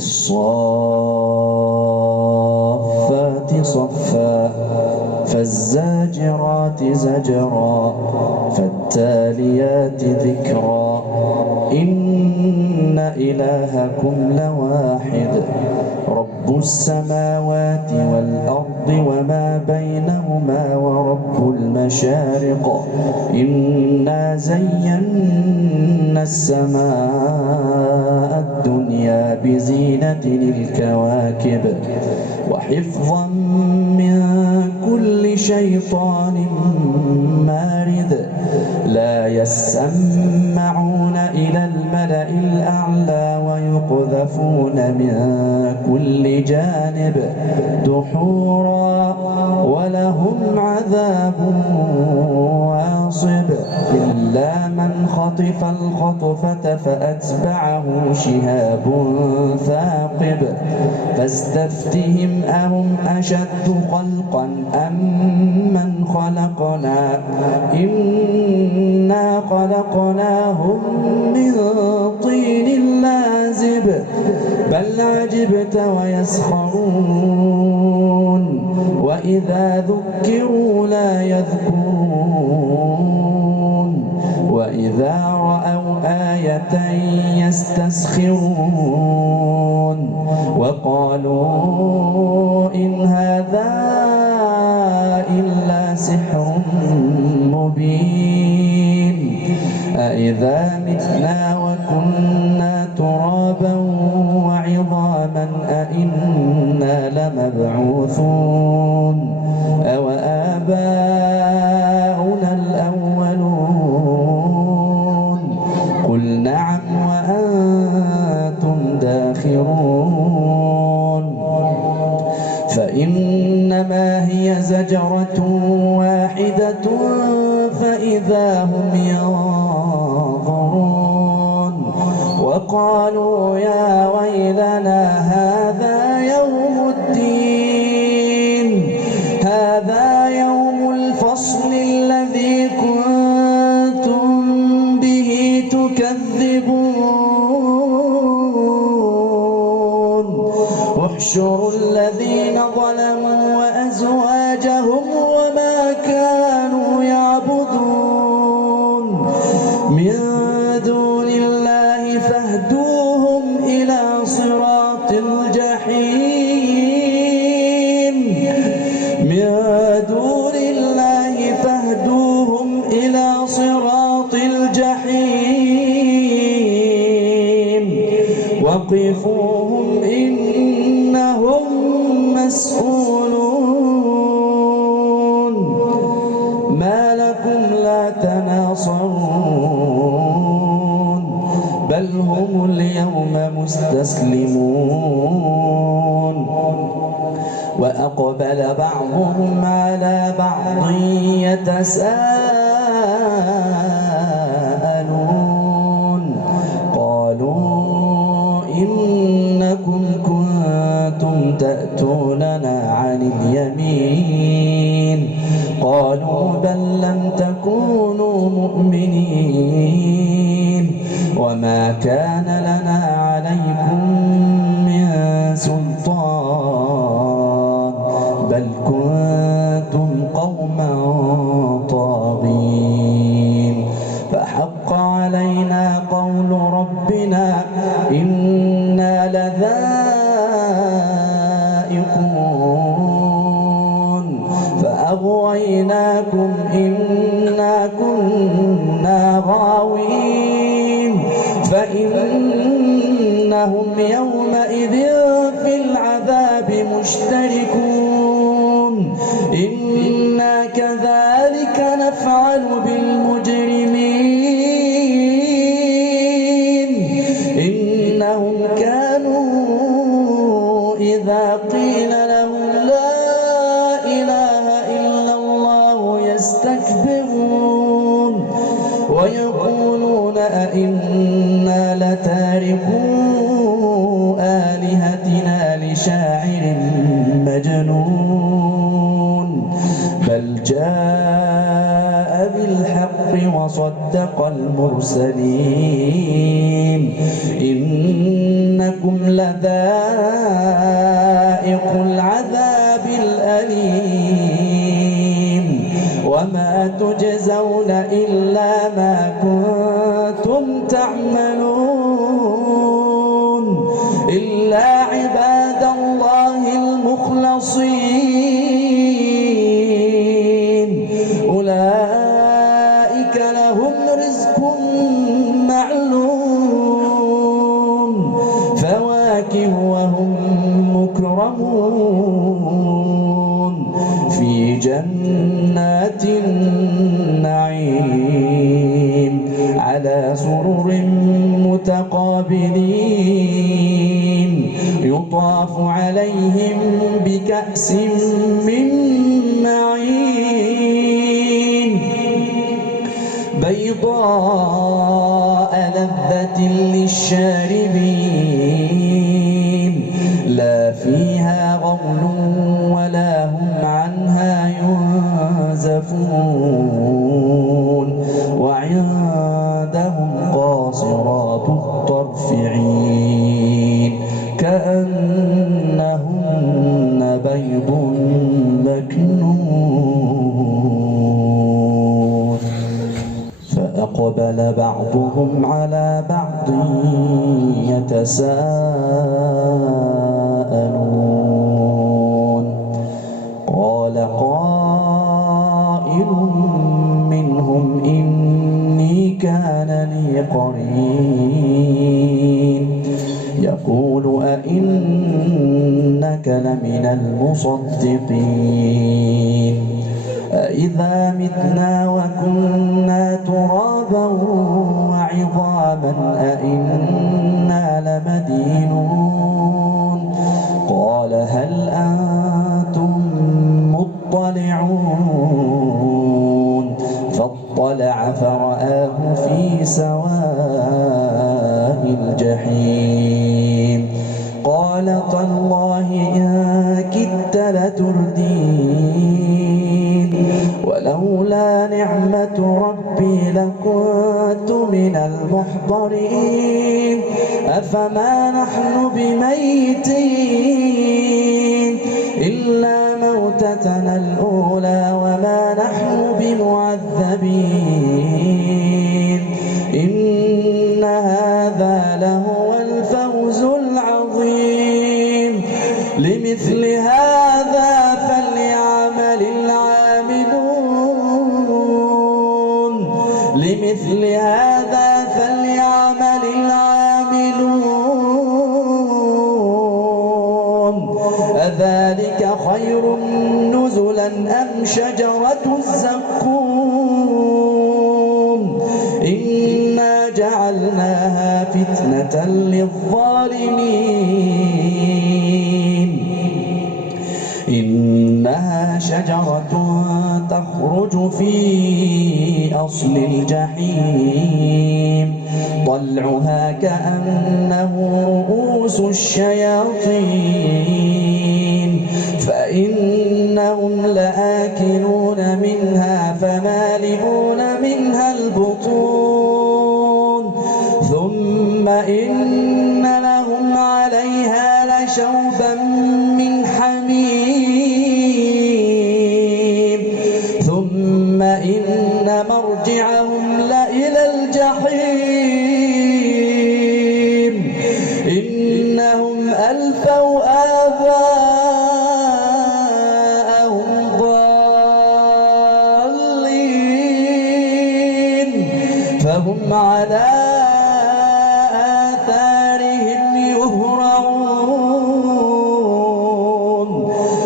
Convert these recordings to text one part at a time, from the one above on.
والصافات صفا فالزاجرات زجرا فالتاليات ذكرا إن إلهكم لواحد رب السماوات والأرض وما بينهما ورب المشارق إنا زينا السماء الدنيا بزينة الكواكب وحفظا من كل شيطان مارد لا يسمعون إلى الملأ الأعلى ويقذفون من كل جانب دحورا ولهم عذاب واصب إلا من خطف الخطفة فأتبعه شهاب ثاقب فاستفتهم أهم أشد خلقا أم من خلقنا إنا خلقناهم من طين لازب بل عجبت ويسخرون وإذا ذكروا لا يذكرون وإذا رأوا آية يستسخرون وقالوا إن هذا إلا سحر مبين أإذا متنا وكنا ترابا وعظاما أإنا لمبعوثون أو آباؤنا الأولون قل نعم وأنتم داخرون فإنما هي زجرة واحدة فإذا هم ينظرون وقالوا يا ويلنا هذا يوم الدين هذا يوم الفصل الذي كنتم به تكذبون احشروا الذين ظلموا وأزواجهم وما كانوا يعبدون من دون الله فاهدوهم إلى صراط الجحيم من دون الله فاهدوهم إلى صراط الجحيم وقفوهم إنهم مسؤولون ما لكم لا تناصرون بل هم اليوم مستسلمون وأقبل بعضهم على بعض يتساءلون قالوا إنكم كنتم تأتوننا عن اليمين قالوا بل لم تكونوا مؤمنين وما كان لنا عليكم من سلطان بل كنتم قوما طاغين فحق علينا قول ربنا إنا لذائقون فأغويناكم إنا كنا غاوين فإنهم يومئذ في العذاب مشتركون إنا كذلك نفعل بالمجرمين إنهم كانوا إذا قيل لهم لا إله إلا الله يستكبرون ويقولون أئنا لتاركو آلهتنا لشاعر مجنون بل جاء بالحق وصدق المرسلين إنكم إنكم لذائق العذاب الأليم وما تجزون إلا ما كنتم تعملون إلا عباد الله المخلصين أولئك لهم رزق معلوم فواكه وهم مكرمون في جنات النعيم على سرر متقابلين يطاف عليهم بكأس من معين بيضاء لذة للشاربين لا فيها غول ولا هم عنها ينزفون وعندهم قاصرات الطرف عين كأنهن بيض مكنون فأقبل بعضهم على بعض يتساءلون قال قائل منهم إني كان لي قرين يقول أئنك لمن المصدقين أإذا متنا وكنا ترابا وعظاما أئنا لمدينون قال هل أنتم مطلعون فاطلع فرآه في سواء الجحيم قال تالله إن كدت لتردين ولولا نعمة ربي لكنت من المحضرين أفما نحن بميتين إلا موتتنا الأولى وما نحن بمعذبين إن هذا لهو الفوز العظيم لمثل هذا فليعمل العاملون لمثل هذا فليعمل العاملون أذلك خير نزلا أم شجرة الزقوم إنا جعلناها فتنة للظالمين إنها شجرة تخرج في أصل الجحيم طلعها كأنه رؤوس الشياطين فإنهم لآكلون منها فمالئون منها البطون ثم إن لهم عليها لشوبا من حميم ثم إن مرجعهم لإلى الجحيم إنهم ألفوا آباءهم ضالين فهم على آثارهم يهرعون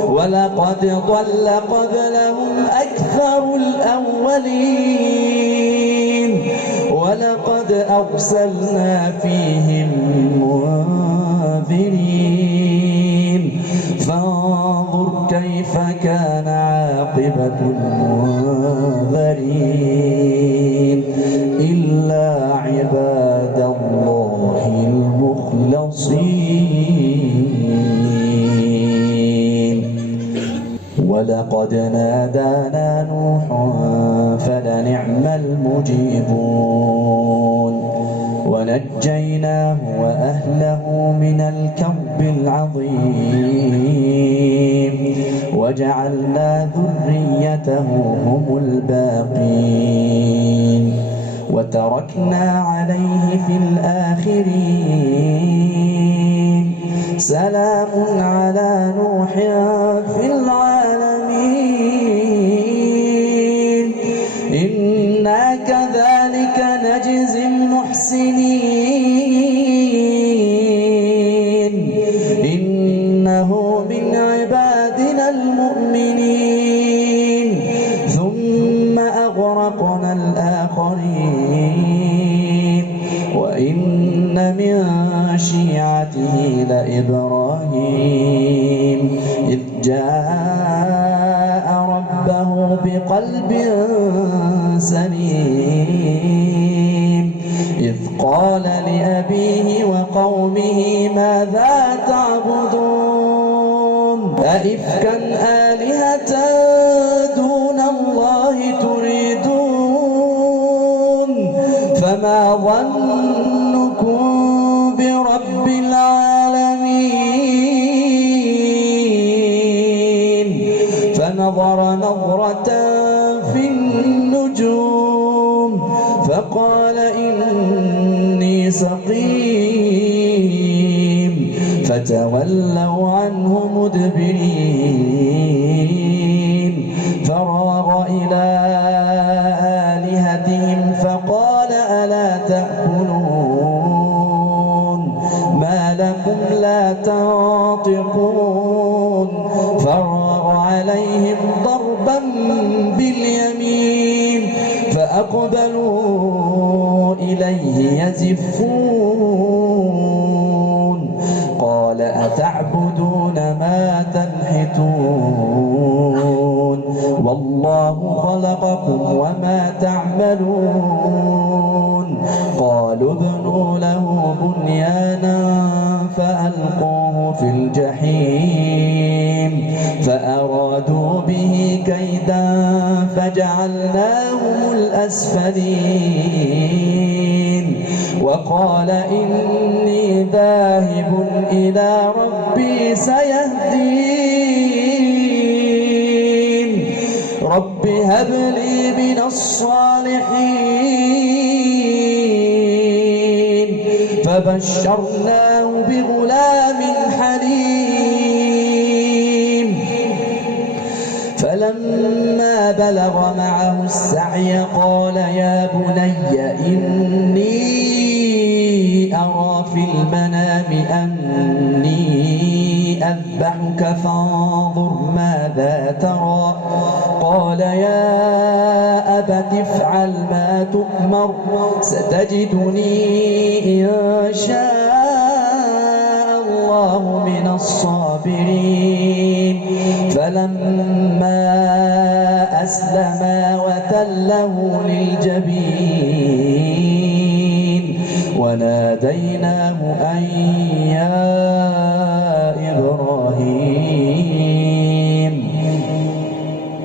ولقد ضل قبلهم أكثر الأولين ولقد أرسلنا فيهم منذرين فانظر كيف كان عاقبة المنذرين إلا عباد الله المخلصين ولقد نادانا نوح فلنعم المجيبون ونجيناه وأهله من الكرب العظيم وجعلنا ذريته هم الباقين وتركنا عليه في الآخرين سلام على نوح في العالمين إنا كذلك نجزي المحسنين إنه من عبادنا المؤمنين ثم أغرقنا الآخرين وإن من شيعته لإبراهيم إذ جاء ربه بقلب سليم إذ قال لأبيه وقومه ماذا تعبدون أئفكا آلهة دون الله تريدون فما ظنكم برب العالمين فنظر نظرة في النجوم فقال إني سقيم فتولوا عنه مدبرين فراغ إلى آلهتهم فقال ألا تأكلون ما لكم لا تنطقون فراغ عليهم ضربا باليمين فأقبلوا إليه يزفون قال أتعبدون ما تنحتون والله خلقكم وما تعملون قالوا ابنوا له بنيانا فألقوه في الجحيم فأرادوا به كيدا فجعلناهم الأسفلين وقال إني ذاهب إلى ربي سيهدين رب هب لي من الصالحين فبشرناه بغلام حليم فلما بلغ معه السعي قال يا بني إني أرى في المنام أني أذبحك فانظر ماذا ترى قال يا أبت افعل ما تؤمر ستجدني إن شاء الله من الصابرين فلما أسلما وتله للجبين وناديناه أن يا إبراهيم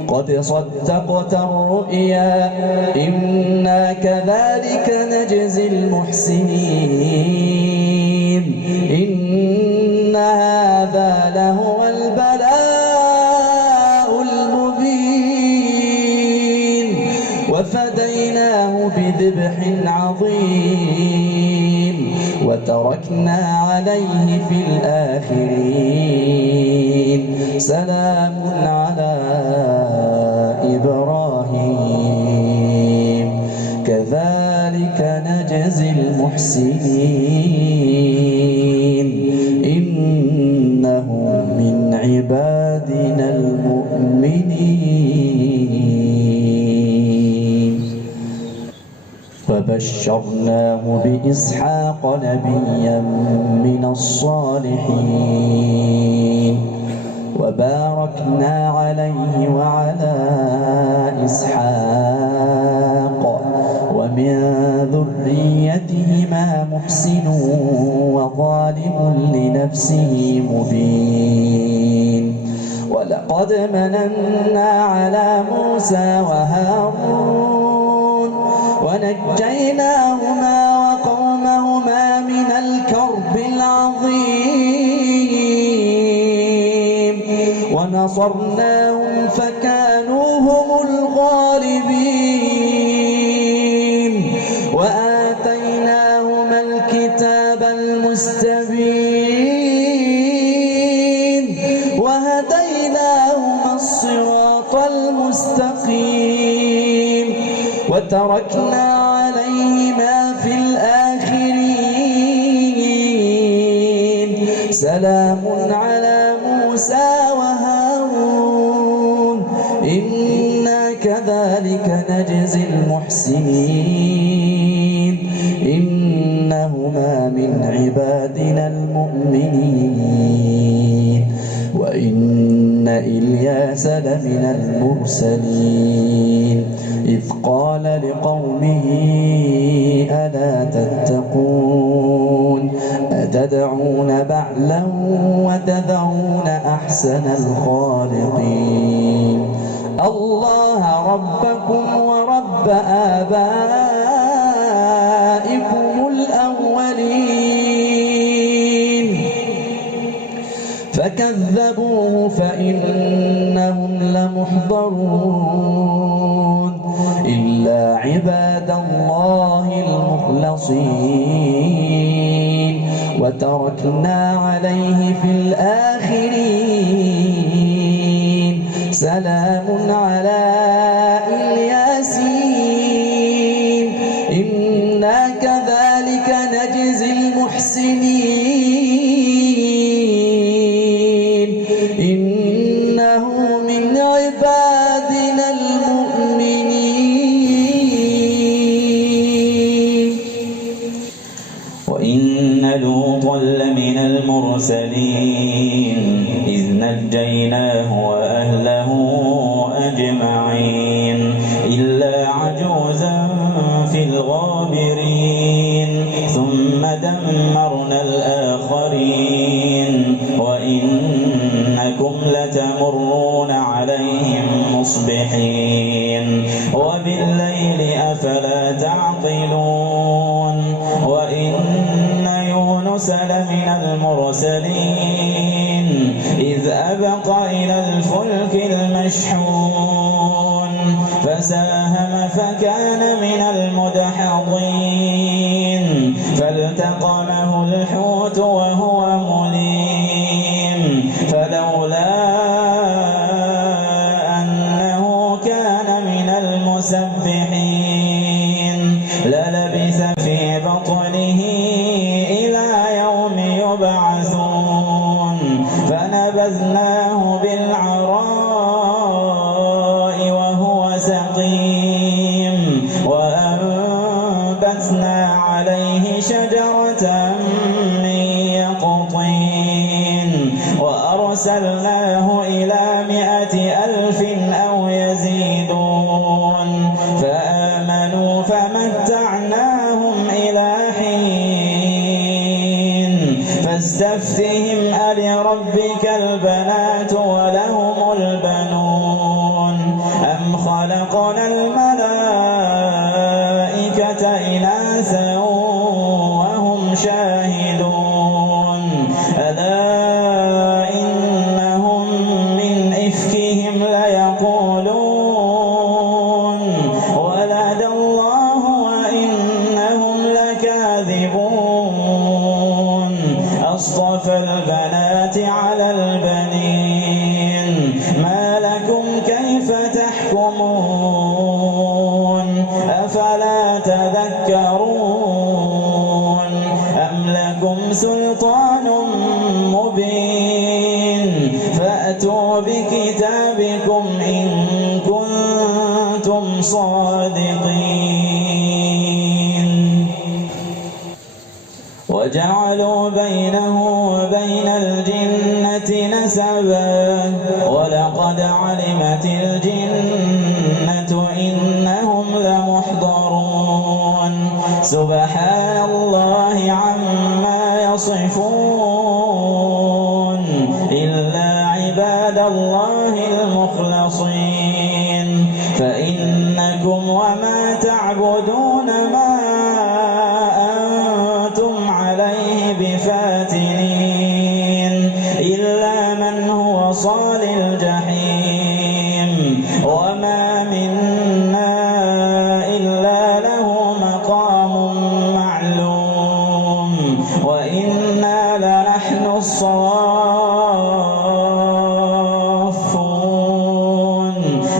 قد صدقت الرؤيا إنا كذلك نجزي المحسنين إن هذا لهو البلاء المبين وفديناه بذبح عظيم وتركنا عليه في الآخرين سلام على إبراهيم كذلك نجزي المحسنين إنه من عبادنا المؤمنين فبشرناه بإسحاق نبيا من الصالحين وباركنا عليه وعلى إسحاق ومن ذريتهما محسن وظالم لنفسه مبين ولقد مننا على موسى وهارون ونجيناهما وقومهما ونصرناهم فكانوا هم الغالبين وآتيناهما الكتاب المستبين وهديناهما الصراط المستقيم وتركنا عليهما في الآخرين سلام على موسى وهارون إنا كذلك نجزي المحسنين إنهما من عبادنا المؤمنين وإن إلياس لمن المرسلين إذ قال لقومه ألا تتقون أتدعون بعلا وتذرون أحسن الخالقين الله ربكم ورب آبائكم الأولين فكذبوه فإنهم لمحضرون إلا عباد الله المخلصين وتركنا عليه في الآخرين سلام على الياسين إنا كذلك نجزي المحسنين إنه من عبادنا المؤمنين وإن لوطا لمن المرسلين إذ نجيناه وأهله أجمعين إلا عجوزا في الغابرين ثم دمرنا الآخرين وإنكم لتمرون عليهم مصبحين وبالليل أفلا تعقلون وإن يونس لمن المرسلين إذ أبق إلى الفلك المشحون فساهم فكان من المدحضين فالتقمه الحوت وهو مليم فلولا أنه كان من المسبحين للبث في بطنه إلى يوم يبعثون فنبذناه بالعراء وهو سقيم وأنبتنا عليه شجرة من يقطين وأرسلناه إلى 100,000 أو يزيدون فآمنوا فمتعناهم إلى حين فاستفتهم ألربك البنات ولهم البنون أم خلقنا الملائكة إناثا وهم شاهدون ألا إنهم من إفكهم ليقولون ولد الله وإنهم لكاذبون أصطفى البنات على البنين ما لكم كيف تحكمون أفلا تذكرون أم لكم سلطان مبين فأتوا بكتابكم إن كنتم صادقين وجعلوا بينه وبين الجنة نسبا ولقد علمت الجنة إنهم لمحضرون سبحان الله عما يصفون إلا عباد الله المخلصين فإنكم وما تعبدون ما أنتم عليه بفاتنين إلا من هو صال الجحيم لنحن الصافون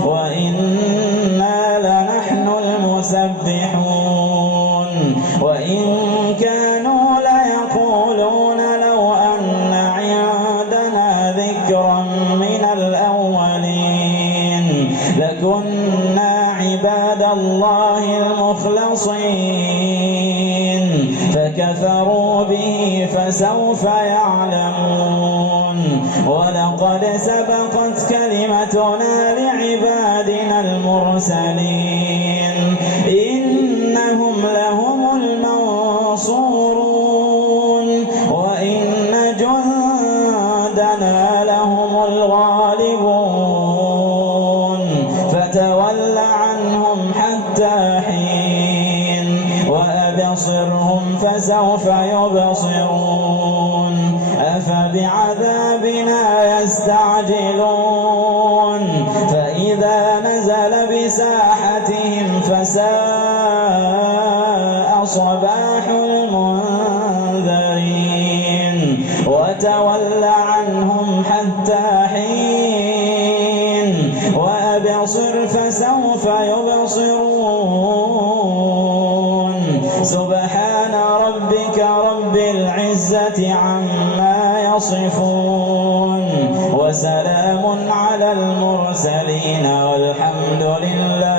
وإنا لنحن المسبحون وإن كانوا ليقولون لو أن عندنا ذكرا من الأولين لكنا عباد الله المخلصين فكفروا به فسوف يعلمون ولقد سبقت كلمتنا لعبادنا المرسلين إنهم لهم المنصورون وإن جندنا لهم الغالبون فتول عنهم حتى حين وأبصرهم فسوف يبصرون أفبعذابنا يستعجلون فإذا نزل بساحتهم فساء صباح المنذرين وتول عنهم حتى حين وأبصر فسوف يبصرون سبحان ربك رب العزة عما يصفون وسلام على المرسلين والحمد لله